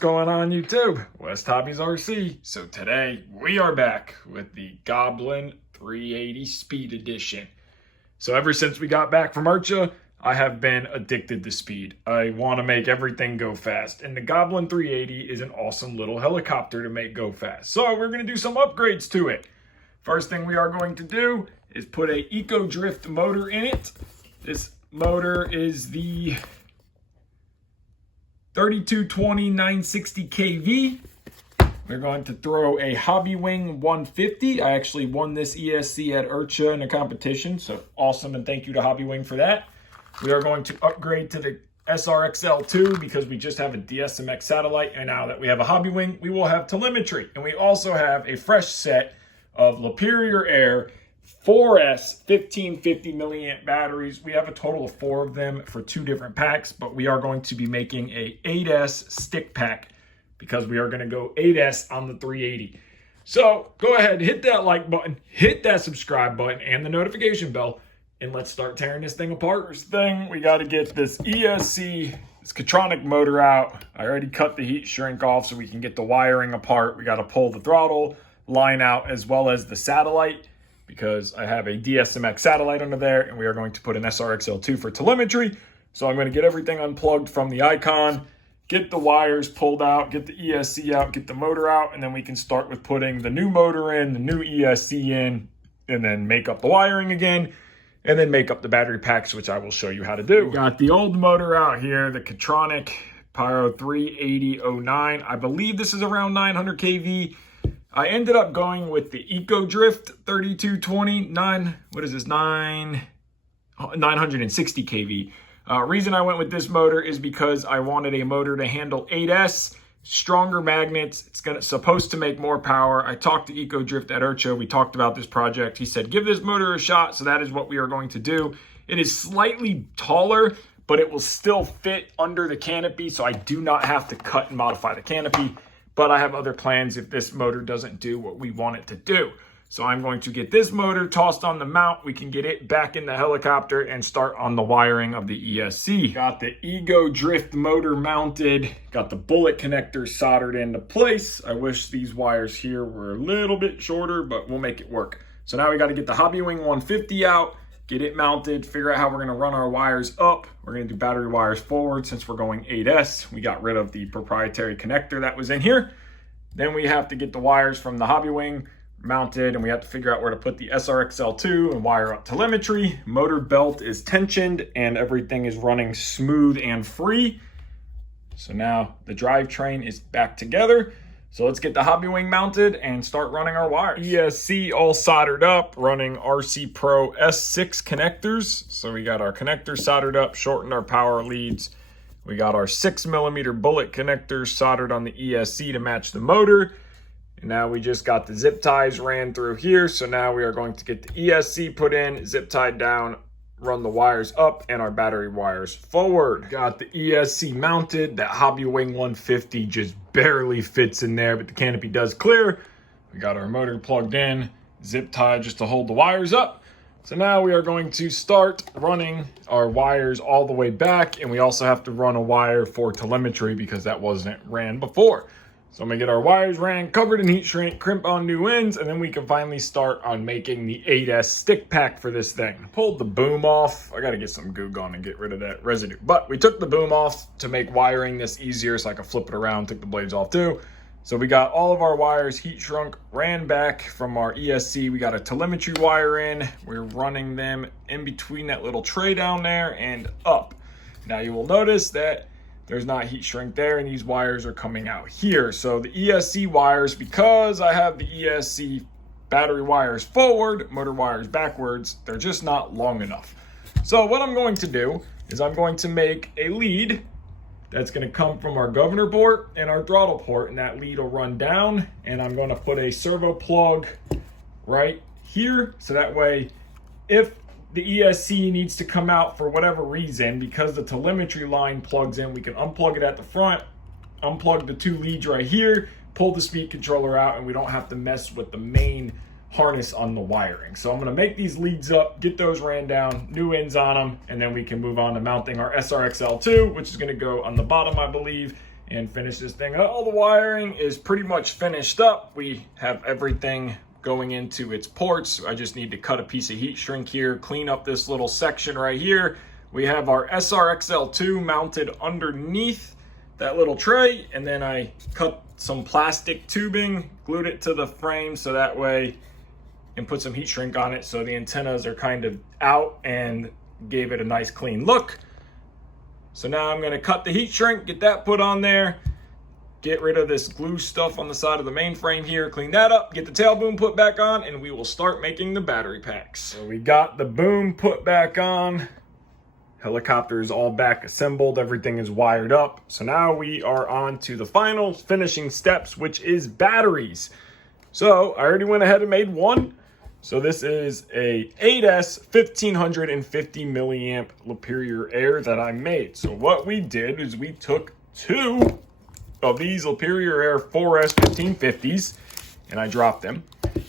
Going on YouTube? WestHobbiesRC. So today we are back with the Goblin 380 Speed Edition. So ever since we got back from Archa, I have been addicted to speed. I want to make everything go fast, and the Goblin 380 is an awesome little helicopter to make go fast. So we're going to do some upgrades to it. First thing we are going to do is put a Egodrift motor in it. This motor is the 3220 960 kV. We're going to throw a Hobbywing 150. I actually won this ESC at Archa in a competition, so awesome, and thank you to Hobbywing for that. We are going to upgrade to the SRXL2 because we just have a DSMX satellite, and now that we have a Hobbywing, we will have telemetry. And we also have a fresh set of Laperior Air 4S 1550 milliamp batteries. We have a total of 4 of them for 2 different packs, but we are going to be making a 8S stick pack because we are going to go 8S on the 380. So go ahead, hit that like button, hit that subscribe button and the notification bell, and let's start tearing this thing apart. First thing, we got to get this ESC, this Catronic motor out. I already cut the heat shrink off so we can get the wiring apart. We got to pull the throttle line out as well as the satellite, because I have a DSMX satellite under there, and we are going to put an SRXL2 for telemetry. So I'm going to get everything unplugged from the icon, get the wires pulled out, get the ESC out, get the motor out, and then we can start with putting the new motor in, the new ESC in, and then make up the wiring again, and then make up the battery packs, which I will show you how to do. We got the old motor out here, the Catronic Pyro 38009. I believe this is around 900 kV. I ended up going with the Egodrift 3220 960 kV. Reason I went with this motor is because I wanted a motor to handle 8S, stronger magnets. It's supposed to make more power. I talked to Egodrift at Archa. We talked about this project. He said, give this motor a shot. So that is what we are going to do. It is slightly taller, but it will still fit under the canopy. So I do not have to cut and modify the canopy. But I have other plans if this motor doesn't do what we want it to do. So I'm going to get this motor tossed on the mount. We can get it back in the helicopter and start on the wiring of the ESC. Got the Egodrift motor mounted. Got the bullet connector soldered into place. I wish these wires here were a little bit shorter, but we'll make it work. So now we got to get the Hobbywing 150 out, get it mounted, figure out how we're going to run our wires up. We're going to do battery wires forward since we're going 8S. We got rid of the proprietary connector that was in here. Then we have to get the wires from the Hobbywing mounted, and we have to figure out where to put the SRXL2 and wire up telemetry. Motor belt is tensioned and everything is running smooth and free. So now the drivetrain is back together. So let's get the Hobbywing mounted and start running our wires. ESC all soldered up, running RC Pro S6 connectors. So we got our connectors soldered up, shortened our power leads. We got our 6mm bullet connectors soldered on the ESC to match the motor. And now we just got the zip ties ran through here. So now we are going to get the ESC put in, zip tied down, run the wires up, and our battery wires forward. Got the ESC mounted. That Hobbywing 150 just barely fits in there, but the canopy does clear. We got our motor plugged in, zip tied just to hold the wires up. So now we are going to start running our wires all the way back, and we also have to run a wire for telemetry because that wasn't ran before. So I'm gonna get our wires ran, covered in heat shrink, crimp on new ends, and then we can finally start on making the 8S stick pack for this thing. Pulled the boom off. I gotta get some goo gone and get rid of that residue. But we took the boom off to make wiring this easier so I could flip it around, took the blades off too. So we got all of our wires heat shrunk, ran back from our ESC. We got a telemetry wire in. We're running them in between that little tray down there and up. Now you will notice that there's not heat shrink there, and these wires are coming out here. So the ESC wires, because I have the ESC battery wires forward, motor wires backwards, they're just not long enough. So what I'm going to do is I'm going to make a lead that's going to come from our governor port and our throttle port, and that lead will run down, and I'm going to put a servo plug right here. So that way, if the ESC needs to come out for whatever reason, because the telemetry line plugs in, we can unplug it at the front, unplug the 2 leads right here, pull the speed controller out, and we don't have to mess with the main harness on the wiring. So I'm going to make these leads up, get those ran down, new ends on them, and then we can move on to mounting our SRXL2, which is going to go on the bottom, I believe, and finish this thing up. All the wiring is pretty much finished up. We have everything going into its ports. I just need to cut a piece of heat shrink here, clean up this little section right here. We have our SRXL2 mounted underneath that little tray, and then I cut some plastic tubing, glued it to the frame so that way, and put some heat shrink on it so the antennas are kind of out and gave it a nice clean look. So now I'm going to cut the heat shrink, get that put on there, get rid of this glue stuff on the side of the main frame here, clean that up, get the tail boom put back on, and we will start making the battery packs. So we got the boom put back on. Helicopter is all back assembled, everything is wired up. So now we are on to the final finishing steps, which is batteries. So I already went ahead and made one. So this is a 8S 1550 milliamp Lapierre Air that I made. So what we did is we took two of these Lapierre Air 4S 1550s and I dropped them.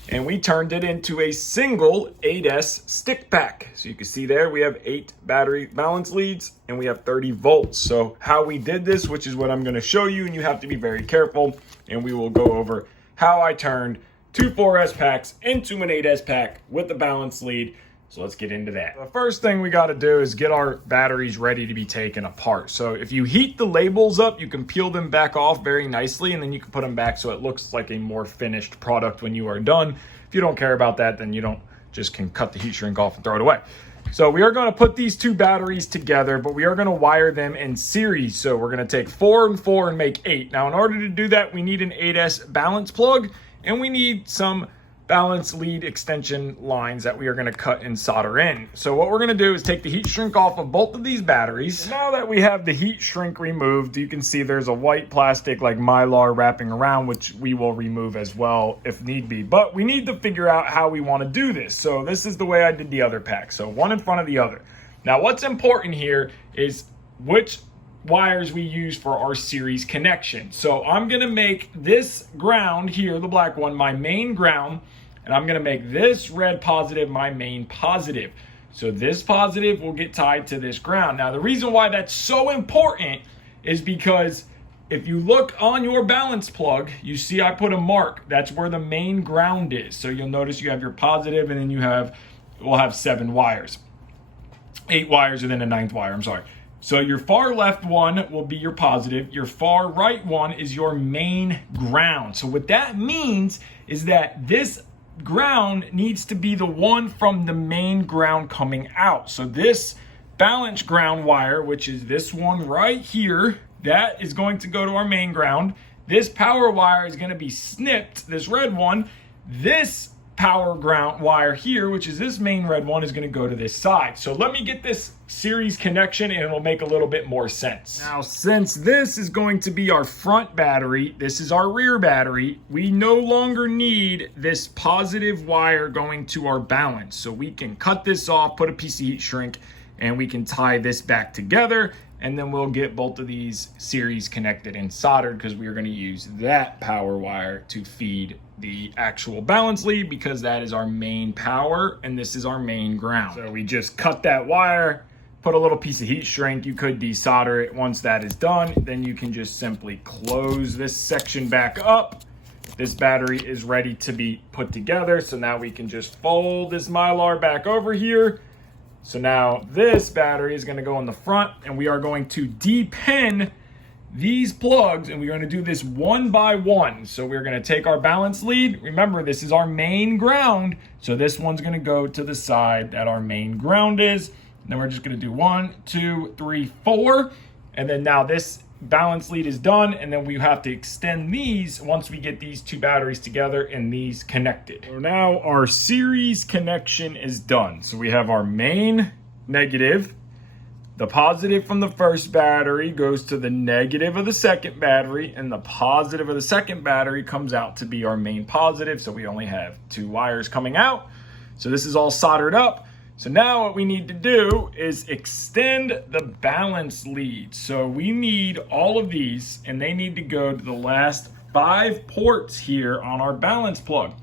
And we turned it into a single 8S stick pack. So you can see there we have 8 battery balance leads and we have 30 volts. So how we did this, which is what I'm going to show you, and you have to be very careful, and we will go over how I turned 2 4S packs into an 8S pack with the balance lead. So let's get into that. The first thing we got to do is get our batteries ready to be taken apart. So if you heat the labels up, you can peel them back off very nicely, and then you can put them back so it looks like a more finished product when you are done. If you don't care about that, then you don't just can cut the heat shrink off and throw it away. So we are going to put these 2 batteries together, but we are going to wire them in series. So we're going to take 4 and 4 and make 8. Now in order to do that, we need an 8S balance plug, and we need some balance lead extension lines that we are going to cut and solder in. So what we're going to do is take the heat shrink off of both of these batteries. Now that we have the heat shrink removed, you can see there's a white plastic like Mylar wrapping around, which we will remove as well if need be. But we need to figure out how we want to do this. So this is the way I did the other pack. So one in front of the other. Now what's important here is which wires we use for our series connection. So I'm going to make this ground here, the black one, my main ground. And I'm going to make this red positive my main positive. So this positive will get tied to this ground. Now, the reason why that's so important is because if you look on your balance plug, you see I put a mark. That's where the main ground is. So you'll notice you have your positive, and then we'll have 7 wires. 8 wires and then a 9th wire, I'm sorry. So your far left one will be your positive. Your far right one is your main ground. So what that means is that this ground needs to be the one from the main ground coming out. So this balance ground wire, which is this one right here, that is going to go to our main ground. This power wire is going to be snipped, this red one. This power ground wire here, which is this main red one, is going to go to this side. So let me get this series connection and it'll make a little bit more sense. Now, since this is going to be our front battery, this is our rear battery, we no longer need this positive wire going to our balance. So we can cut this off, put a piece of heat shrink, and we can tie this back together, and then we'll get both of these series connected and soldered, because we are going to use that power wire to feed the actual balance lead, because that is our main power and this is our main ground. So we just cut that wire, put a little piece of heat shrink. You could desolder it. Once that is done, then you can just simply close this section back up. This battery is ready to be put together. So now we can just fold this Mylar back over here. So now this battery is going to go in the front, and we are going to depin these plugs, and we're going to do this one by one. So we're going to take our balance lead. Remember, this is our main ground. So this one's going to go to the side that our main ground is. And then we're just going to do 1, 2, 3, 4. And then now this balance lead is done. And then we have to extend these once we get these 2 batteries together and these connected. So now our series connection is done. So we have our main negative. The positive from the first battery goes to the negative of the second battery, and the positive of the second battery comes out to be our main positive. So we only have 2 wires coming out. So this is all soldered up. So now what we need to do is extend the balance lead. So we need all of these, and they need to go to the last 5 ports here on our balance plug.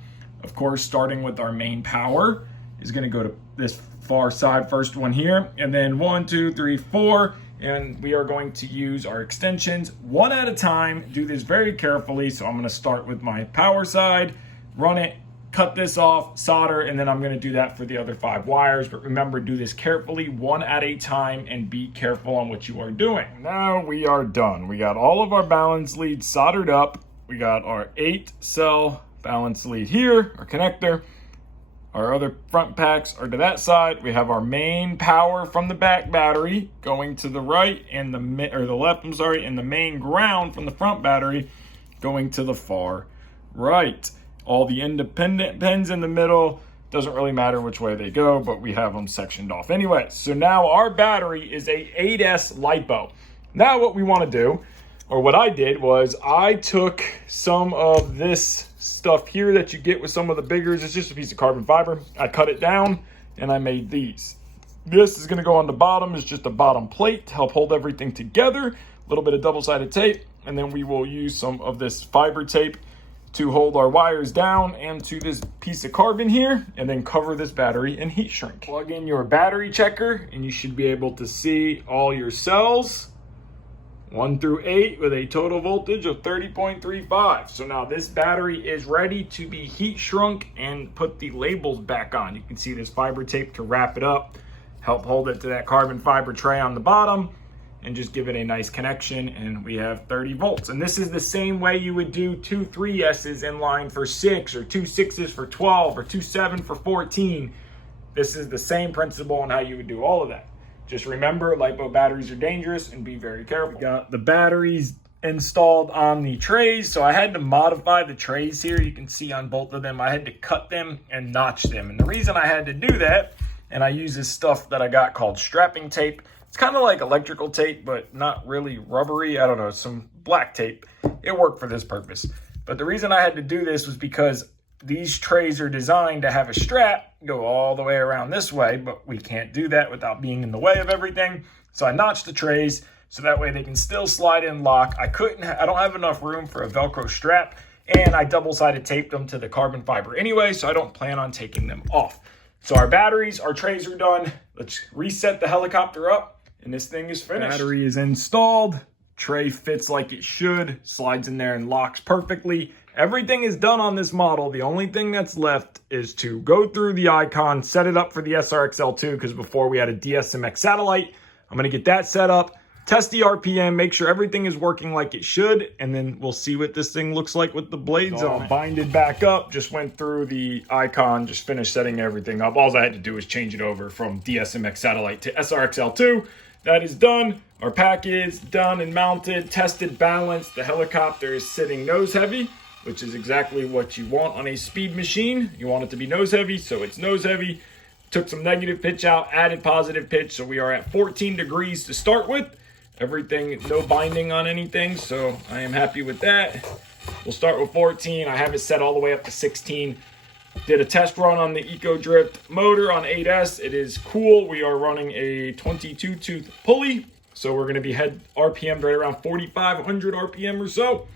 Of course, starting with our main power is going to go to this far side, first one here, and then 1, 2, 3, 4, and we are going to use our extensions one at a time. Do this very carefully. So I'm going to start with my power side, run it, cut this off, solder, and then I'm going to do that for the other 5 wires. But remember, do this carefully, one at a time, and be careful on what you are doing. Now we are done. We got all of our balance leads soldered up. We got our 8-cell balance lead here, our connector. Our other front packs are to that side. We have our main power from the back battery going to the right, and the left, and the main ground from the front battery going to the far right. All the independent pins in the middle, doesn't really matter which way they go, but we have them sectioned off anyway. So now our battery is a 8S LiPo. Now what we want to do, or what I did, was I took some of this stuff here that you get with some of the biggers. It's just a piece of carbon fiber. I cut it down and I made these. This is going to go on the bottom. It's just a bottom plate to help hold everything together. A little bit of double-sided tape, and then we will use some of this fiber tape to hold our wires down and to this piece of carbon here, and then cover this battery in heat shrink. Plug in your battery checker and you should be able to see all your cells 1 through 8 with a total voltage of 30.35. So now this battery is ready to be heat shrunk and put the labels back on. You can see this fiber tape to wrap it up, help hold it to that carbon fiber tray on the bottom, and just give it a nice connection, and we have 30 volts. And this is the same way you would do 2 3S's in line for 6, or 2 6's for 12, or 2 7 for 14. This is the same principle on how you would do all of that. Just remember, LiPo batteries are dangerous, and be very careful. We got the batteries installed on the trays, so I had to modify the trays here. You can see on both of them, I had to cut them and notch them. And the reason I had to do that, and I use this stuff that I got called strapping tape. It's kind of like electrical tape, but not really rubbery. I don't know, some black tape. It worked for this purpose. But the reason I had to do this was because these trays are designed to have a strap go all the way around this way, but we can't do that without being in the way of everything. So I notched the trays so that way they can still slide in lock. I don't have enough room for a Velcro strap, and I double-sided taped them to the carbon fiber anyway, so I don't plan on taking them off. So our batteries, our trays are done. Let's reset the helicopter up, and this thing is finished. Battery is installed. Tray fits like it should, slides in there and locks perfectly. Everything is done on this model. The only thing that's left is to go through the icon, set it up for the SRXL2, because before we had a DSMX satellite. I'm going to get that set up, test the RPM, make sure everything is working like it should, and then we'll see what this thing looks like with the blades on it. Binded back up, just went through the icon, just finished setting everything up. All I had to do was change it over from DSMX satellite to SRXL2. That is done. Our pack is done and mounted, tested, balanced. The helicopter is sitting nose heavy, which is exactly what you want on a speed machine. You want it to be nose heavy, so it's nose heavy. Took some negative pitch out, added positive pitch, so we are at 14 degrees to start with. Everything, no binding on anything, so I am happy with that. We'll start with 14. I have it set all the way up to 16. Did a test run on the Egodrift motor on 8S. It is cool. We are running a 22 tooth pulley, so we're going to be head RPM right around 4,500 RPM or so.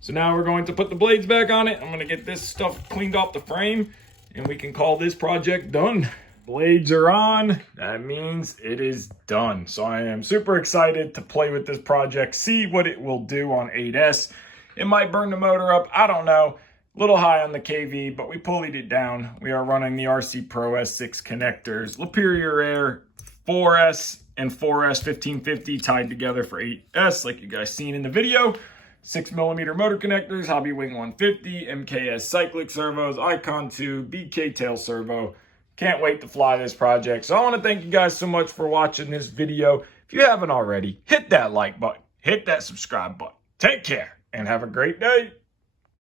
So now we're going to put the blades back on it. I'm going to get this stuff cleaned off the frame, and we can call this project done. Blades are on. That means it is done. So I am super excited to play with this project, see what it will do on 8S. It might burn the motor up. I don't know. A little high on the KV, but we pulleyed it down. We are running the RC Pro S6 connectors, Laperior Air 4S and 4S 1550 tied together for 8S, like you guys seen in the video. 6mm motor connectors, Hobby Wing 150, MKS cyclic servos, Icon 2, BK tail servo. Can't wait to fly this project. So I want to thank you guys so much for watching this video. If you haven't already, hit that like button, hit that subscribe button. Take care and have a great day.